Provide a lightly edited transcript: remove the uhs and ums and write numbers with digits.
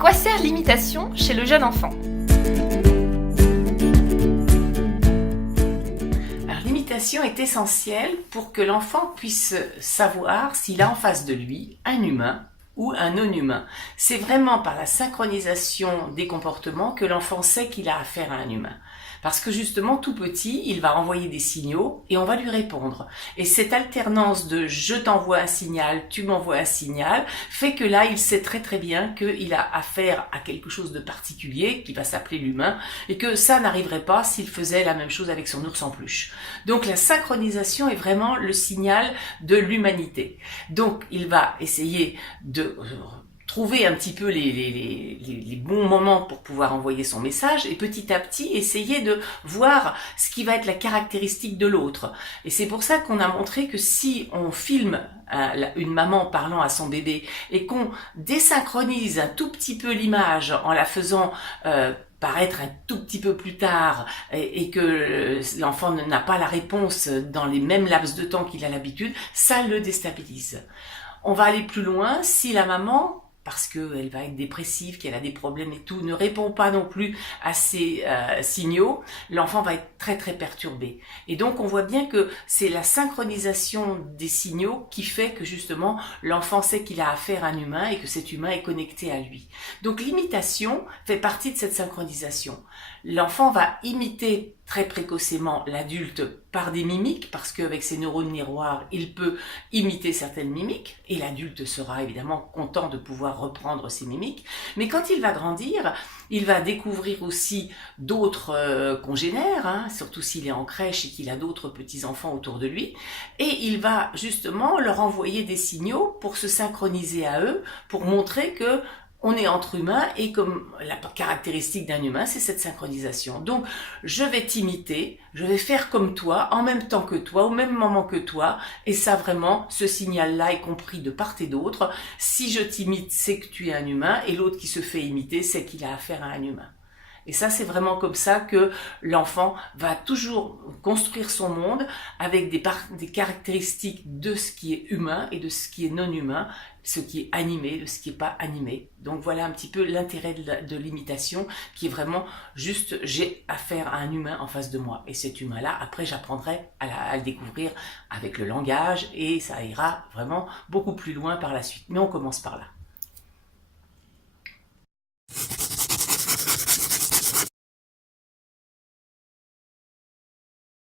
quoi sert l'imitation chez le jeune enfant? Alors, l'imitation est essentielle pour que l'enfant puisse savoir s'il a en face de lui un humain ou un non-humain. C'est vraiment par la synchronisation des comportements que l'enfant sait qu'il a affaire à un humain. Parce que justement, tout petit, il va envoyer des signaux et on va lui répondre. Et cette alternance de je t'envoie un signal, tu m'envoies un signal, fait que là, il sait très très bien qu'il a affaire à quelque chose de particulier qui va s'appeler l'humain et que ça n'arriverait pas s'il faisait la même chose avec son ours en peluche. Donc la synchronisation est vraiment le signal de l'humanité. Donc il va essayer de trouver un petit peu les bons moments pour pouvoir envoyer son message et petit à petit essayer de voir ce qui va être la caractéristique de l'autre. Et c'est pour ça qu'on a montré que si on filme une maman parlant à son bébé et qu'on désynchronise un tout petit peu l'image en la faisant paraître un tout petit peu plus tard et que l'enfant n'a pas la réponse dans les mêmes laps de temps qu'il a l'habitude, ça le déstabilise. On va aller plus loin si la maman, parce qu'elle va être dépressive, qu'elle a des problèmes et tout, ne répond pas non plus à ces signaux, l'enfant va être très très perturbé. Et donc on voit bien que c'est la synchronisation des signaux qui fait que justement l'enfant sait qu'il a affaire à un humain et que cet humain est connecté à lui. Donc l'imitation fait partie de cette synchronisation. L'enfant va imiter très précocement l'adulte par des mimiques, parce qu'avec ses neurones miroirs, il peut imiter certaines mimiques, et l'adulte sera évidemment content de pouvoir reprendre ces mimiques. Mais quand il va grandir, il va découvrir aussi d'autres congénères, surtout s'il est en crèche et qu'il a d'autres petits-enfants autour de lui, et il va justement leur envoyer des signaux pour se synchroniser à eux, pour montrer que on est entre humains et comme la caractéristique d'un humain, c'est cette synchronisation. Donc, je vais t'imiter, je vais faire comme toi, en même temps que toi, au même moment que toi, et ça vraiment, ce signal-là est compris de part et d'autre. Si je t'imite, c'est que tu es un humain, et l'autre qui se fait imiter, c'est qu'il a affaire à un humain. Et ça, c'est vraiment comme ça que l'enfant va toujours construire son monde avec des caractéristiques de ce qui est humain et de ce qui est non humain, ce qui est animé, de ce qui n'est pas animé. Donc voilà un petit peu l'intérêt de l'imitation qui est vraiment juste j'ai affaire à un humain en face de moi. Et cet humain-là, après, j'apprendrai à le découvrir avec le langage et ça ira vraiment beaucoup plus loin par la suite. Mais on commence par là.